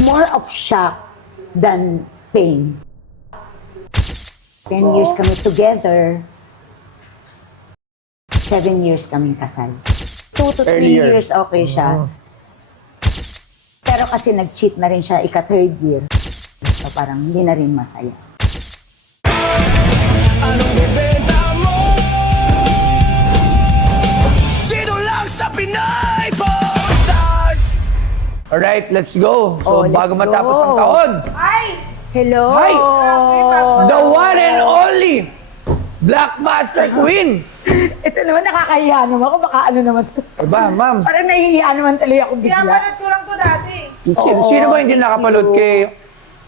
more of shock than pain. 10 years kami together. 7 years kaming kasal. 2 to 3 Earlier. years okay siya. Pero kasi nag-cheat na rin siya ika-3rd year. So parang hindi na rin masaya. Anong bibenta mo? Dito lang sa Pinay Pawn Stars. Alright, let's go. So, Oh, let's bago matapos go. ang taon, Hello! Hi! The one and only Blockbuster Queen! Ito naman nakakahiya naman ako. Baka ano naman to. Aba, ma'am. Parang nahihiya naman tuloy ako bigla. Pinapanood ko lang to dati. Sino ba hindi nakapanood kay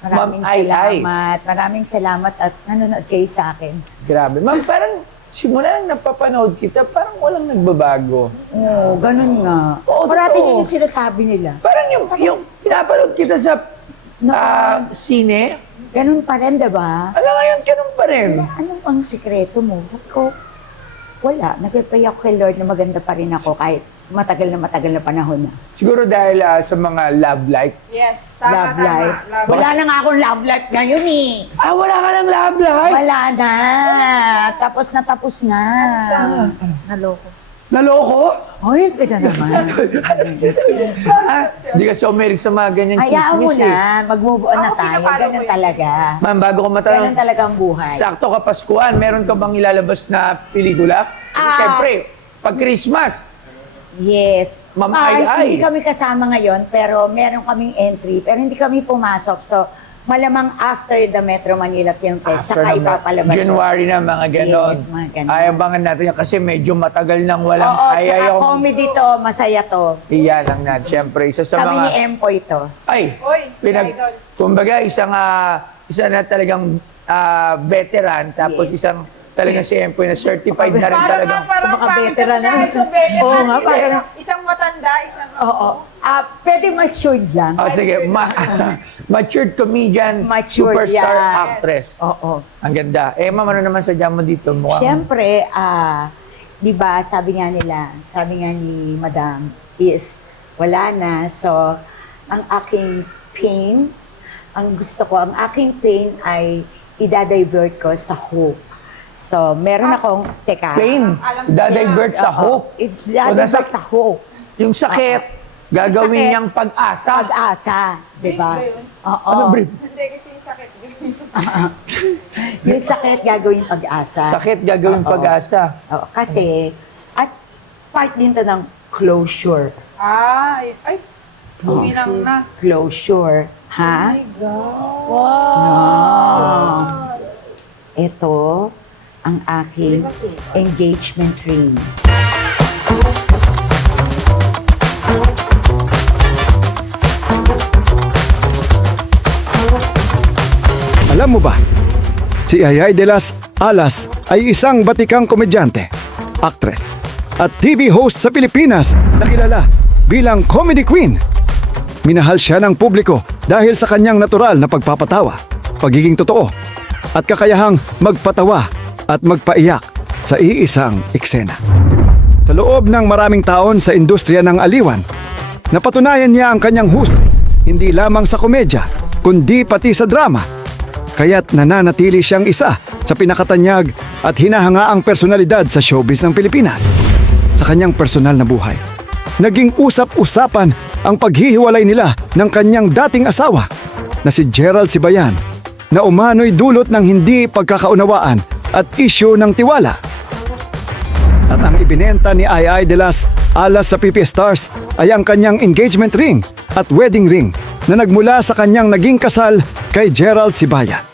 Ma'am Maraming Ai Ai? salamat. Maraming salamat at nanonood kayo sa akin. Grabe. Ma'am, parang simula nang napapanood kita, parang walang nagbabago. Oo, ganun nga. Oo, Parating totoo. yun yung sinasabi nila. Parang yung pinapanood kita sa sine, Ganun pa rin, diba? ala ngayon, ganun pa rin. Ano ang sikreto mo? Sabi ko, wala. Nagpipray ako kay Lord na maganda pa rin ako kahit matagal na panahon na. Siguro dahil sa mga love life. Yes, tama, Love life. Love Wala na nga akong love life ngayon eh. Wala ka ng love life? Wala na. Tapos na. Naloko. Naloko? Hoy, ganda naman. Hindi kasi umirig sa mga ganyan Hayaan mo chismis eh. na. Mag-move on na Ako, tayo. pinapalo Ganun ko yun. talaga. Ma'am, bago ko Ganun matanong, talaga ang buhay. sakto Kapaskuhan, meron ka bang ilalabas na pelikula? Siyempre, pag Christmas, Yes. Ma'am Ai Ai. Hindi kami kasama ngayon, pero meron kaming entry. Pero hindi kami pumasok. So, malamang after the Metro Manila Film Fest, saka ipapalabas yun. January na, mga ganon. Yes, mga ganon. Ay, abangan natin yan kasi medyo matagal nang walang Oo, tsaka ayaw. comedy to, masaya to. Iyan lang na, siyempre, isa sa Kami mga... ni Empoy to. Ay, Oy, idol. kumbaga, isa na talagang veteran, tapos Yes. isang talagang si Empoy na certified na rin talagang... Parang Baka pangit veteran na na. isang veteran. Oo nga, parang- Isang matanda, isang... Oo. Pwede matured lang. Sige, matured comedian, Matured, superstar yeah. actress. Oo. Ang ganda. Ma'am, ano naman sadya mo dito? Mukhang... Siyempre, di ba, sabi nga ni Madam, is wala na. So, ang aking pain, ang aking pain ay idadivert ko sa hope. So, meron akong, Pain, idadivert sa hope. Idadivert sa hope. Yung sakit, gagawin sakit. niyang pag-asa. Pag-asa, di ba? Brief ba yun? Oo. Ano, brief? Hindi kasi yung sakit. Yung sakit gagawin pag-asa. Sakit, gagawin Oo. pag-asa. Oo, kasi, at part din to ng closure. Ay, kuminang na. Closure. Ha? Wow. Ito ang aking engagement ring. Alam mo ba, si Ai de las Alas ay isang batikang komedyante, actress, at TV host sa Pilipinas na kilala bilang comedy queen. Minahal siya ng publiko dahil sa kanyang natural na pagpapatawa, pagiging totoo, at kakayahang magpatawa at magpaiyak sa iisang eksena. Sa loob ng maraming taon sa industriya ng aliwan, napatunayan niya ang kanyang husay, hindi lamang sa komedya, kundi pati sa drama. Kaya't nananatili siyang isa sa pinakatanyag at hinahangaang personalidad sa showbiz ng Pilipinas. Sa kanyang personal na buhay, naging usap-usapan ang paghihiwalay nila ng kanyang dating asawa na si Gerald Sibayan, na umano'y dulot ng hindi pagkakaunawaan at isyu ng tiwala. At ang ibinenta ni Ai de las Alas sa PP Stars ay ang kanyang engagement ring at wedding ring na nagmula sa kanyang naging kasal kay Gerald Sibayan.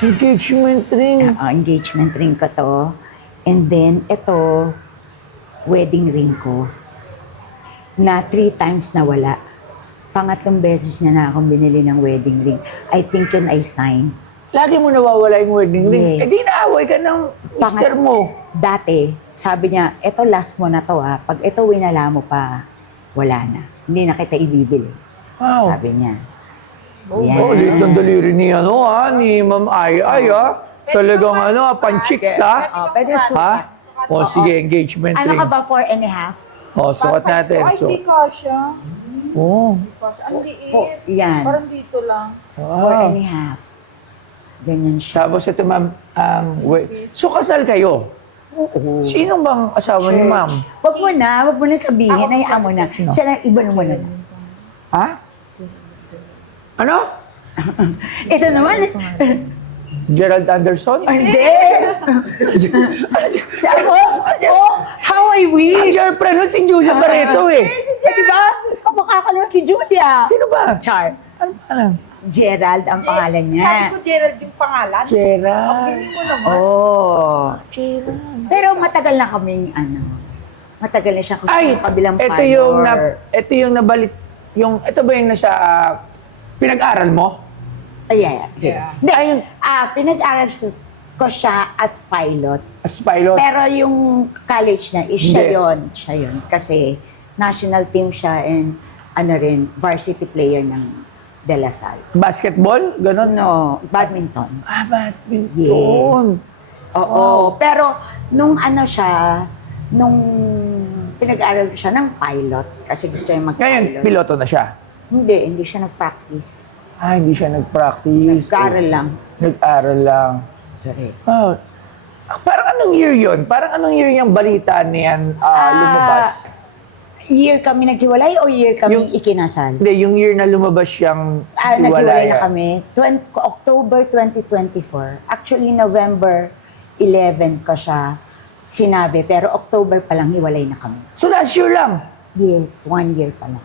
Engagement ring. Engagement ring ko to. And then, ito, wedding ring ko. Na 3 times na wala. Pangatlong beses niya na akong binili ng wedding ring. I think yun ay sign. Lagi mo nawawala yung wedding ring. Yes. Di naaway ka ng mister mo. Dati, sabi niya, ito last mo na to ha. Pag ito winala mo pa, wala na. Hindi na kita ibibili. Wow. Sabi niya. Oh, liit ng daliri ni ni Ma'am Ai Ai Talagang panchiks Pwede Ha? sukat. O sige, engagement Ano ring. ka ba, 4 and a half? O, sukat natin. Ay, So, di ka siya. Oh. Ang liit. Yan. Parang dito lang. 4.5. Ganyan siya. Tapos ito, ma'am, so kasal kayo? Oo. Sino bang asawa ni ma'am? Wag mo na sabihin. Hayaan mo na. Siya lang, iba naman na. Ha? Ano? Ito naman. Gerald Anderson? Hindi! Sabi ko, oh, how I wish! Girlfriend nun si Julia Barreto eh. Di ba? Kamukha ka naman si Julia. Sino ba? Char. Ano alam? Gerald ang pangalan niya. Sabi ko, Gerald yung pangalan. Gerald. Hindi mo naman. Oh. Gerald. Pero matagal na kaming matagal na siya kung Ay, sa kabilang ito yung nabalit, ito ba yung nasa, pinag-aral mo? Ay, yeah. Yeah. Hindi, ayun, pinag-aral ko siya as pilot. As pilot? Pero yung college na is Hindi. siya yun. Kasi national team siya and varsity player ng De La Salle. Basketball? Ganon? No, badminton. Badminton. Oo. Pero nung nung pinag-aral siya ng pilot kasi gusto niya mag-pilot. Ngayon, piloto na siya. Hindi siya nag-practice. Hindi siya nag-practice. Nag-aral lang. Nag-aral lang. Sorry. Oh. Parang anong year yun? Parang anong year yung balita niyan lumabas? Year kami naghiwalay o year kami ikinasal? Hindi, yung year na lumabas siyang Naghiwalay na hiwalayan. kami. October 2024. Actually, November 11 ko siya sinabi. Pero October pa lang, hiwalay na kami. So last year lang? Yes, 1 year pa lang.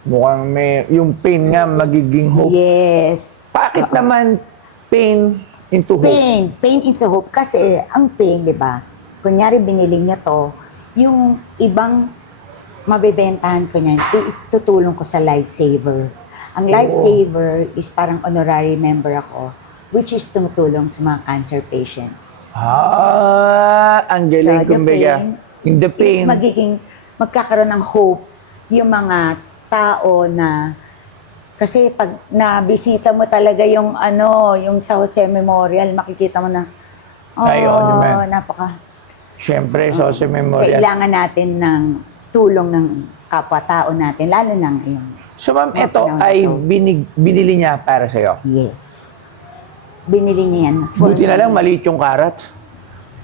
Mukhang may, yung pain nga magiging hope. Yes. Bakit naman pain into hope? Pain into hope. Kasi ang pain, di ba? Kunyari, binili niya to, yung ibang mabebentahan ko niyan, itutulong ko sa Lifesaver. Ang Lifesaver is parang honorary member ako, which is tumutulong sa mga cancer patients. Ang galing kumbaga. In the pain. Is magkakaroon ng hope yung mga tao na kasi pag nabisita mo talaga yung yung sa Jose Memorial, makikita mo na Ay, oo naman. napaka Siyempre, Jose Memorial. kailangan natin ng tulong ng kapwa-tao natin, lalo na ngayon. So ma'am, Mga ito panahon ay na to. binili niya para sa'yo. Yes. Binili niya yan. Buti na lang, maliit yung karat.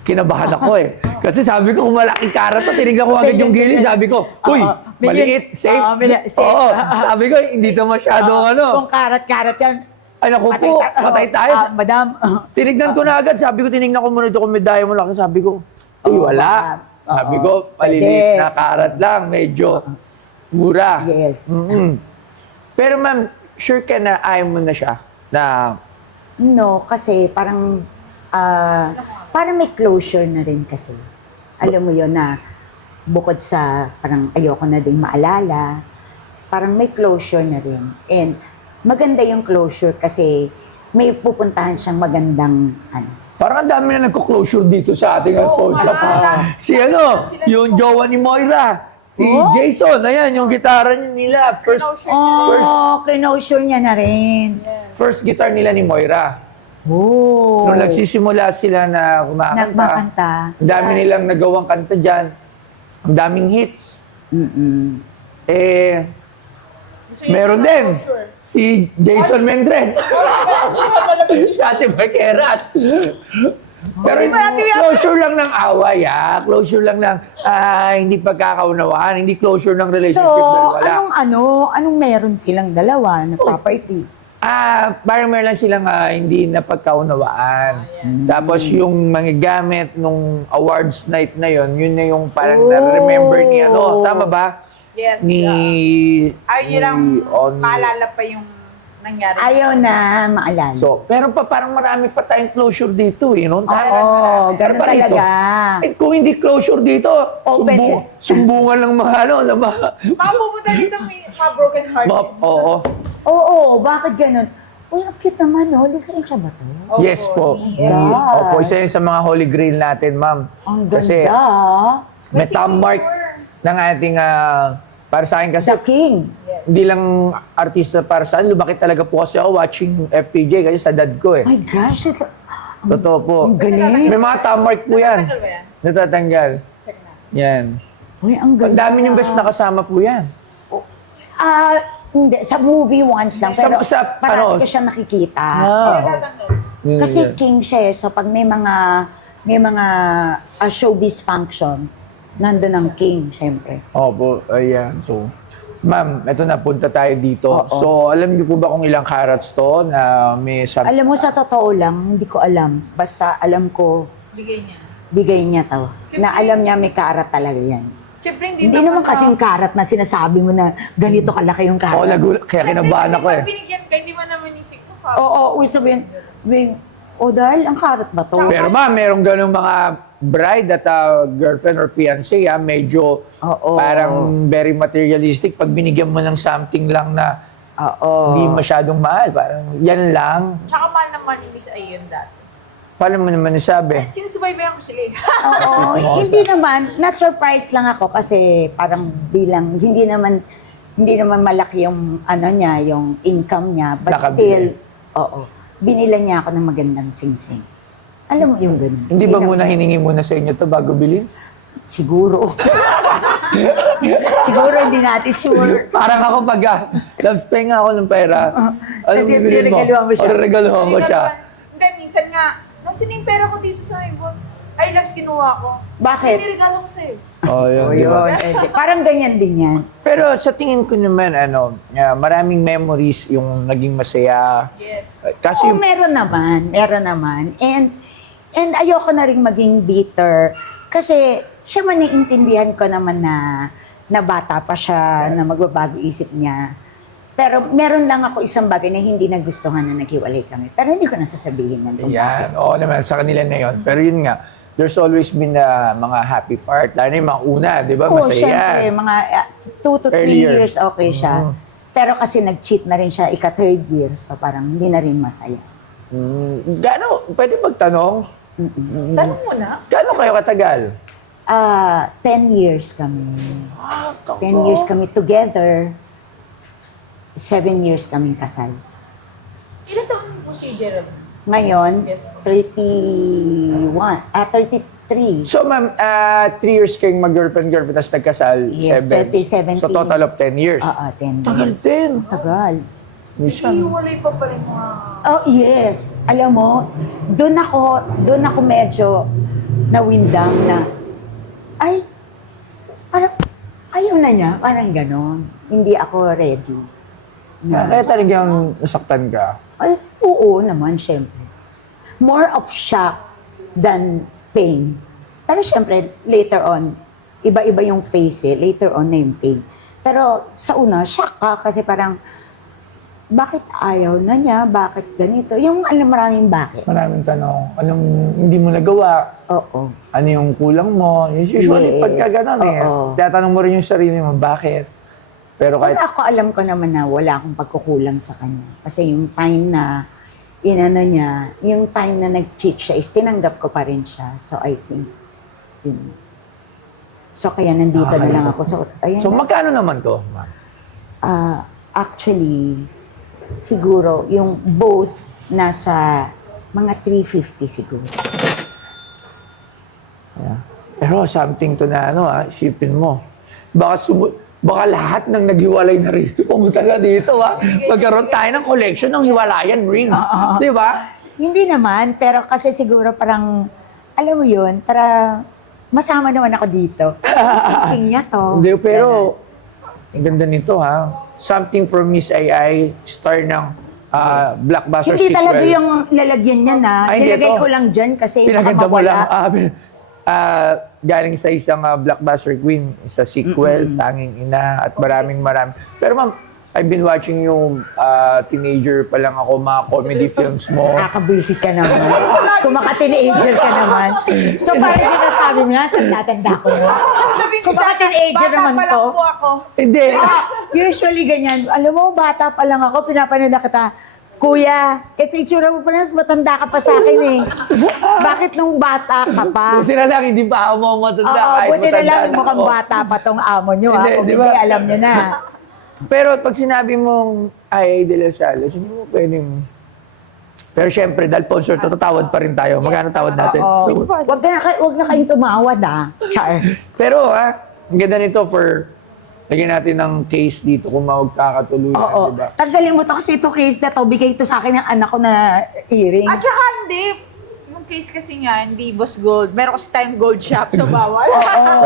Kinabahan ako eh. Kasi sabi ko, kung malaking karat to, tinignan ko agad yung gilid. Sabi ko, uy, Oo. maliit, safe. Safe. Oo, sabi ko, hindi to masyadong Kung karat-karat yan, Ay, naku po, patay tayo. madam. Tinignan ko na agad. Sabi ko, tinignan ko muna ito kung may diamond lang. Sabi ko, uy, wala. Sabi ko, maliliit Pwede. na karat lang. Medyo mura. Yes. Pero ma'am, sure ka na ayaw mo na siya? Na, No, kasi parang may closure na rin kasi. Alam mo yon na bukod sa parang ayoko na ding maalala, parang may closure na rin. And maganda yung closure kasi may pupuntahan siyang magandang parang ang dami na nagko-closure dito sa ating shop. Si yung jowa ni Moira. Si Jason, ayan, yung gitara nila. closure niya na rin. First guitar nila ni Moira. Oh. Nung nagsisimula sila na kumakanta. Nagmakanta. Ang dami nilang nagawang kanta dyan. Ang daming hits. Meron din. Si Jason Mendres. Tsaka si Marquerat. Pero closure lang ng away, Closure lang ng hindi pagkakaunawaan, hindi closure ng relationship So, dalawa. anong meron silang dalawa na property? Parang meron lang silang hindi na pagkaunawaan. Tapos yung mga gamit nung awards night na yun na yung parang na-remember ni tama ba? Yes. ni Ayun lang, Oni. maalala pa yung nangyari. Ayaw na maalala. So, pero parang marami pa tayong closure dito, no? Oo, ganun Pero talaga. Kung hindi closure dito, Open. sumbungan lang mga Mga pupunta dito may mga broken heart. Oo. Oo, bakit ganun? Uy, ang cute naman, no? Lisensya ba to? Yes po. Yeah. Opo, isa yun sa mga holy grail natin, ma'am. Ang Kasi ganda. may thumb mark ng ating, para sa akin kasi, The King. hindi lang artista para sa akin, lumaki talaga po kasi ako watching FPJ kasi sa dad ko eh. My gosh, ito. Totoo po. Ang galing. May mga thumb mark po yan. Tagal ba yan? Natatanggal. Check na. Yan. Uy, ang Ang ganda. dami yung best nakasama po yan. Hindi, sa movie once lang, pero Sa- parati ano? ko siya nakikita. Ah. Oo. Kasi king siya, so pag may mga showbiz function, nandun ang king, syempre. Opo, ayan. So, ma'am, eto na, punta tayo dito. Oo. So, alam niyo po ba kung ilang carats to na may Alam mo, sa totoo lang, hindi ko alam. Basta alam ko, Bigay niya. bigay niya to. Na alam niya may karat talaga yan. Siyempre, Hindi naman kasing karat na sinasabi mo na ganito kalaki yung Oo, karat. kaya kinabahan ako eh. Pag binigyan ka, hindi mo naman isip ko ka. Oo, sabihin, dahil ang karat ba to? Pero ma'am, merong ganung mga bride at girlfriend or fiancé, medyo Oo. parang very materialistic. Pag binigyan mo ng something lang na Oo. hindi masyadong mahal, parang yan lang. Tsaka mahal naman ni Miss Ayon dati. Paano mo naman nasabi? Sinusubaybayan ko sila eh. Oo, hindi naman, na-surprise lang ako kasi parang bilang, hindi naman malaki yung ano niya, yung income niya, but Nakabili. still, binila niya ako ng magandang sing-sing. Alam mo yung ganun. Hindi ba naman muna siya- hiningi muna sa inyo to bago bilhin? Siguro. Siguro hindi natin sure. Parang ako pag love spend nga ako ng pera. Ano Kasi bibilhin mo? niregaluhan mo siya. O regaluhan mo siya. Hindi, minsan nga, nasan yung pera ko dito sa ibon? Ay, last kinuha ko. Bakit? Niregalo ko sa'yo. Oh, yun, O di ba? yun. Parang ganyan din yan. Pero sa tingin ko naman, maraming memories yung naging masaya. Yes. Kasi, Oo, meron naman. And ayoko na rin maging bitter. Kasi siya man naiintindihan ko naman na bata pa siya, na magbabago isip niya. Pero meron lang ako isang bagay na hindi nagustuhan na naghiwalay kami. Pero hindi ko na sasabihin yan. kung bakit. yan, oo naman, sa kanila na yun. Pero yun nga, there's always been mga happy part. Lalo yung mga una, di ba? Oo, Masaya syempre, yan. mga 2 to 3 Earlier. years okay siya. Pero kasi nag-cheat na rin siya ika-third year. So parang hindi na rin masaya. Pwede magtanong? Tanong mo na. Gaano kayo katagal? 10 years kami. 10 years kami together. 7 years kaming kasal. Ilan taon po si Gerald? Ngayon, Yes. 33. So, ma'am, 3 years kayong mag-girlfriend, tapos nagkasal, Yes, 7. 2017. So, total of 10 years. 10 Tagal years. din. Tagal. Minsan. Iiwalay pa pala yung mga... Oh, yes. Alam mo, doon ako medyo nawindang na, parang, ayaw na niya, parang ganon. Hindi ako ready. Kaya talagang nasaktan ka. Ay, oo naman, syempre. More of shock than pain. Pero syempre, later on, iba-iba yung face eh. Later on na yung pain. Pero sa una, shock ka kasi parang, bakit ayaw na niya? Bakit ganito? Yung alam maraming bakit. Maraming tanong. Anong hindi mo nagawa? Oo. Ano yung kulang mo? Usually, Yes. pagka ganun Oo. tatanong mo rin yung sarili mo, bakit? Pero kahit, Pero ako alam ko naman na wala akong pagkukulang sa kanya. Kasi yung time na inano niya, yung time na nag-cheat siya is tinanggap ko pa rin siya. So I think, yun. So kaya nandito na lang ako. So, ayan so na. magkano naman to, ma'am? Actually, siguro, yung both nasa mga 350 siguro. Yeah. Pero something to na isipin mo. Baka lahat ng naghiwalay na rito, pumunta na dito, magkaroon tayo ng collection ng hiwalayan rings. Di ba? Hindi naman, pero kasi siguro parang, alam mo yun, para masama naman ako dito. Sising niya to. Hindi, pero ang ganda nito, Something from Miss Ai, star ng blockbuster Hindi sequel. talaga yung lalagyan niya na. Ay, hindi, Nilagay ito. ko lang dyan kasi Pinaganda mo mawala. lang. Galing sa isang blockbuster queen, sa sequel, Tanging Ina, at maraming. Pero ma'am, I've been watching yung teenager pa lang ako, mga comedy films mo. Nakaka-visit ka naman. Kung maka-teenager ka naman. So parang sinasabi mo nga, tanda ko na. Sabihin ko Kung baka-teenager bata naman pa lang to. po ako. Hindi. Usually ganyan. Alam mo, bata pa lang ako, pinapanood na kita. Kuya, kasi itsura mo pa lang, matanda ka pa sa akin eh. Bakit nung bata ka pa? Buti na lang, hindi pa ako matanda. Oo, kahit buti na matanda lang mukhang ako. bata pa tong amo nyo ha. Hindi, Kung di hindi, ba? alam nyo na. Pero pag sinabi mong Ai de la Salas, hindi mo pwedeng... Pero syempre, dahil sponsor, tatawad pa rin tayo. Magkano tawad natin? Oo. Wag na kayong tumawad ah. Char. Pero ang ganda nito for lagyan natin ng case dito kung magkakatuluyan, Oo. di ba? Tanggalin mo to kasi ito case na to. Bigay ito sa akin ng anak ko na earrings. At saka hindi. Yung case kasi nga, hindi boss gold. Meron kasi tayong gold shop, so bawal.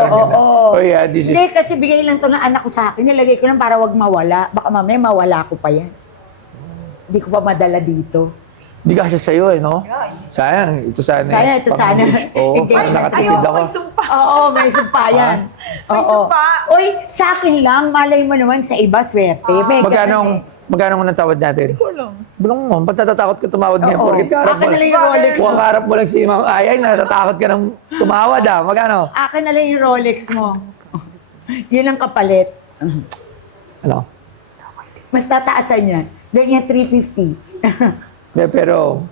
Oo. Oh yeah, this is... Hindi, kasi bigay lang to ng anak ko sa akin. Nilagay ko lang para wag mawala. Baka mamaya mawala ko pa yan. Hindi ko pa madala dito. Hindi ka siya sa'yo no? Sayang, ito sana. Sayang, ito sana. Oo, parang nakatipid Ayoko, ako. may sumpa. Oo, may sumpa yan. May Oo. sumpa. Uy, sa akin lang, malay mo naman sa iba, swerte. May ganun eh. Magkano ang tawad natin? Ko lang. Bulong mo, ba't natatakot ka tumawad ngayon? Oo. Porkit kaharap mo Akin na lang. lang yung Rolex Kung mo. kaharap mo lang si Ma'am Ayay, natatakot ka nang tumawad Magkano? Akin na lang yung Rolex mo. Yun ang kapalit. Ano? Mas tataasan yan. Ganyan 350. Hindi, pero...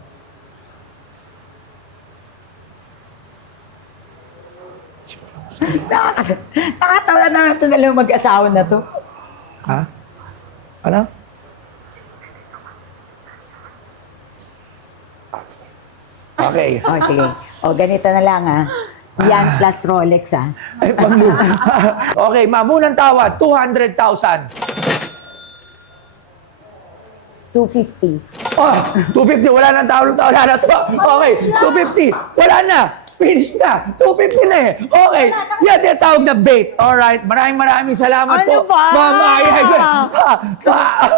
Nakatawa na ito na lang mag-asawa na to. Ha? Ano? Okay. O, sige. O, ganito na lang ha. Yan plus Rolex ha. Ay, Ma'am Lu. Okay, ma'am, unang tawad, 200,000. 250. Oh, 250, wala nang tawad, wala na to. Okay, 250, wala na. Finish na. 250 na eh. Okay. Yan yung tawag na bait. Alright. Maraming salamat Ano po. ba? Ma'am Ayay.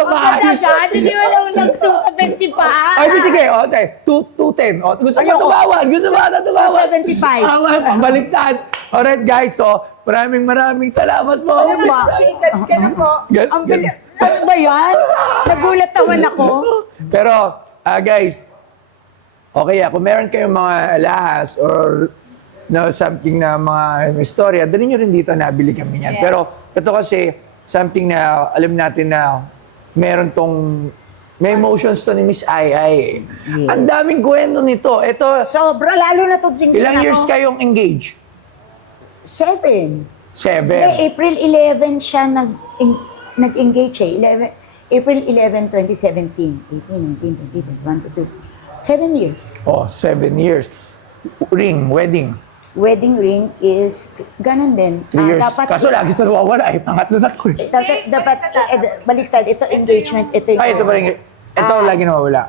Maayos. Talaga, hindi mo lang nag-270 pa. Ay, di sige. Okay. 210. O, gusto mo Ayoko. tumawad? Gusto mo ata tumawad? 275. Pabaliktad. Alright, guys. So, maraming salamat po. Ano ba? Shakers ka na po. Ang bilis. Ano ba yan? Nagulat naman ako. Pero, guys, okay, kung meron kayong mga alahas or something na mga istorya, dali nyo rin dito, nabili kami yan. Yeah. Pero ito kasi, something na alam natin na meron tong, may emotions to ni Miss Ayay. Yeah. Ang daming kwento nito. Ito, Sobra, lalo na to sing ilang years kayong engaged? 7. 7. April 11 siya nag-engage eh. April 11, 2017. 18, 19, 20, 21, 22. 7 years. Oh, 7 years. Ring, wedding. Wedding ring is ganun din. 3 years. Dapat, Kaso lagi ito nawawala eh. Pangatlo na to eh. dapat baliktad. Ito engagement. Ito yung, Ay, ito pa rin. Ito lagi nawawala.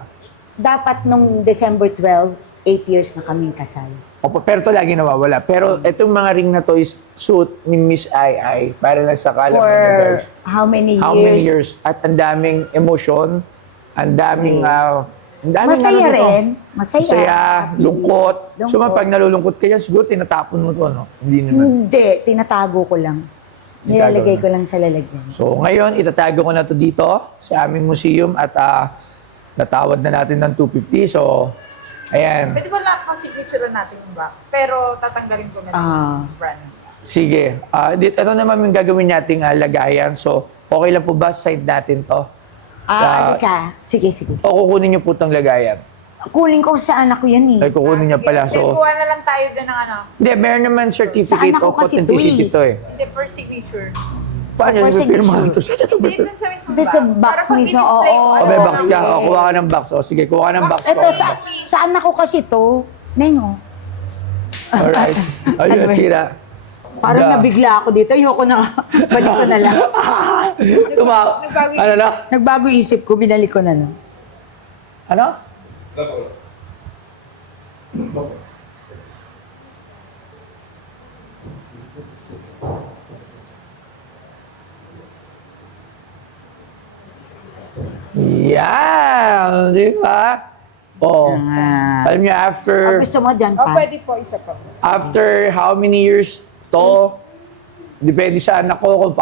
Dapat nung December 12, 8 years na kaming kasal. Opo, pero ito lagi nawawala. Pero itong mga ring na to is suit ni Miss Ai para lang sa kalam For ng guys. how many years? How many years? At ang daming emosyon, ang daming, Masaya dito. rin. Masaya. Lungkot. So, Lungkot. pag nalulungkot ka dyan, siguro tinatapon mo to, no? Hindi naman. Hindi, tinatago ko lang. Nilalagay ko lang sa lalagyan. So, ngayon, itatago ko na to dito sa aming museum at natawad na natin ng 250. So, ayan. Pwede ba lang kasi-picture natin yung box? Pero tatanggalin ko na lang yung brand. Sige. Ito naman yung gagawin nating lagayan. So, okay lang po ba side natin to? Halika. Sige. O kukunin niyo po itong lagayan? Kunin ko sa anak ko yan eh. Ay, kukunin niya pala. So, Kuha na lang tayo doon ng ano. hindi, meron naman certificate Sa anak ko of kasi authenticity to to eh. Hindi, for signature. Paano For siya pirma signature. ito? Saan ito Hindi, dun sa mismo Dun sa box Para pag mismo, di-display mo, oo. O, ano, may box ka. yes. O, kuha ka ng box. O, sige, kuha ka ng box. Ito, sa anak ko kasi to. Nengo. Alright. Ayun, Ano ba? nasira. Parang Da. nabigla ako dito. Ayoko na. Balik ko na lang. Ano na? Nagbago isip ko, binalik ko na lang. Ano? Yan! Di ba? Oh. Alam niyo, Pag after gusto mo, dyan Oh, pa. pwede po, isa pa. after how many years to, depende sa anak ko kung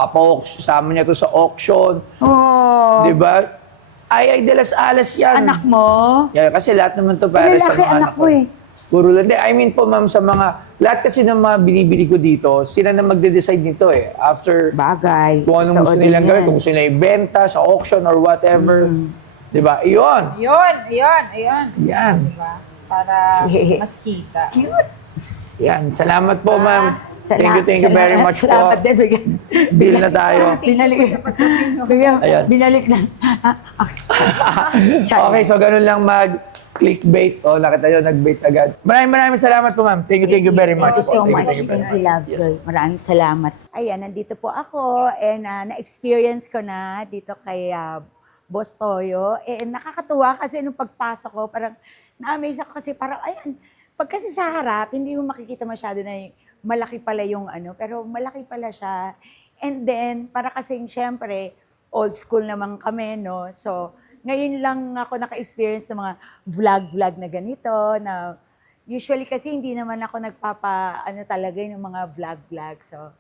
sama niya to sa auction. Oh. Di ba? Ay, de las alas yan. Anak mo? Yeah, kasi lahat naman to para sa Lalaki mga anak anak mo ko. eh. Puro lang. I mean po, ma'am, sa mga, lahat kasi ng mga binibili ko dito, sila na magde-decide nito eh. After Bagay. kung anong gusto Totoo nilang din gawin, yan. kung gusto nila ibenta sa auction or whatever. Di ba? Iyon. Ayun. Yan. Diba? Para mas kita. Cute. Yan. Salamat po, ma'am. Thank you very much po. Salamat din. Bigyan. Deal na tayo. Binalik. Bigyan. Ayan. Binalik na. Okay, so ganun lang clickbait. O, nakita nyo, nag-bait agad. Maraming salamat po, ma'am. Thank you very much. Thank you so po. much. Thank you Thank very you, Lovejoy. Maraming salamat. Ayan, nandito po ako and na-experience ko na dito kay Boss Toyo. Nakakatuwa kasi nung pagpasok ko, parang na-amaze ako kasi parang, ayan, pag kasi sa harap, hindi mo makikita masyado na malaki pala yung ano, pero malaki pala siya. And then, para kasing syempre, old school naman kami, no? So, ngayon lang ako naka-experience sa mga vlog na ganito, na usually kasi hindi naman ako ano talaga yung mga vlog. So,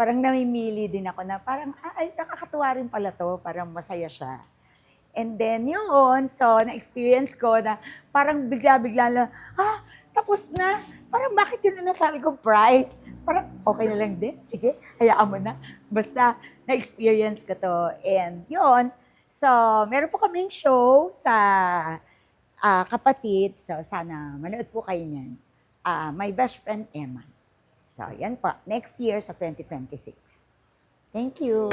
parang namimili din ako na parang, ay, nakakatuwa rin pala to, parang masaya siya. And then yun, so na-experience ko na parang bigla-bigla lang, tapos na. Parang bakit yun na nasabi kong price? Parang okay na lang din. Sige, hayaan mo na. Basta na-experience ko to. And yun, so meron po kaming show sa Kapatid. So sana manood po kayo niyan. My Best Friend Emma. So yan po, next year sa 2026. Thank you.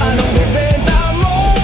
Anong bibenta mo?